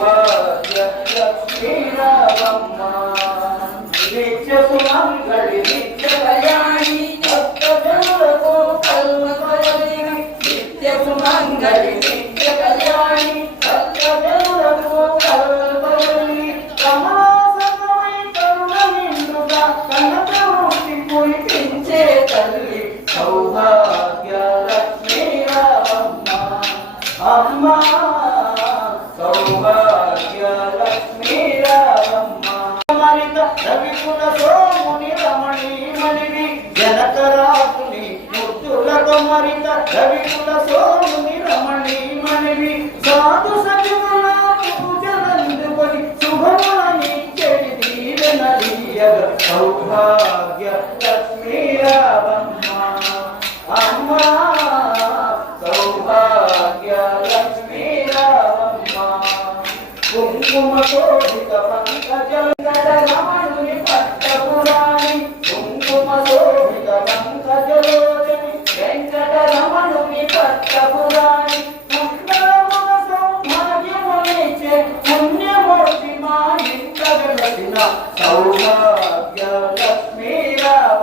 సౌభాగ్య లక్ష్మీ రామమ్మ నిత్య సుమంగళి నిత్య కళ్యాణి భక్తజనులకు కల్పవల్లి నిత్య సుమంగళి నిత్య కళ్యాణి భక్తజనులకు కల్పవల్లి కమలాసనమై కరుణ నిండుగా కనకమూర్తి కురిపించే తల్లి సౌభాగ్య లక్ష్మీ రామమ్మ అమ్మా సౌభాగ్య లక్ష్మీ రామమ్మ మరిత రవికుల సోముని రమణీమణివి జనకరాజుని ముద్దులతో మరిత రవికుల సోముని రమణీమణివి సాధు సజనుల పూజలందుకొని శుభమనిచ్చెడి దీవెనలీయగ సౌభాగ్య లక్ష్మీ రామమ్మ అమ్మా సౌభాగ్య లక్ష్మీ రామమ్మ కుంకుమ శోభిత పంకజరమణుని పట్టపురాణి కుంకుమ శోభిత పంకజలోచని వెంకటరమణుని పట్టపురాణి మంగళమున సౌభాగ్యమునిచ్చే పుణ్యమూర్తి మా ఇంట వెలసిన సౌభాగ్య లక్ష్మీ రామ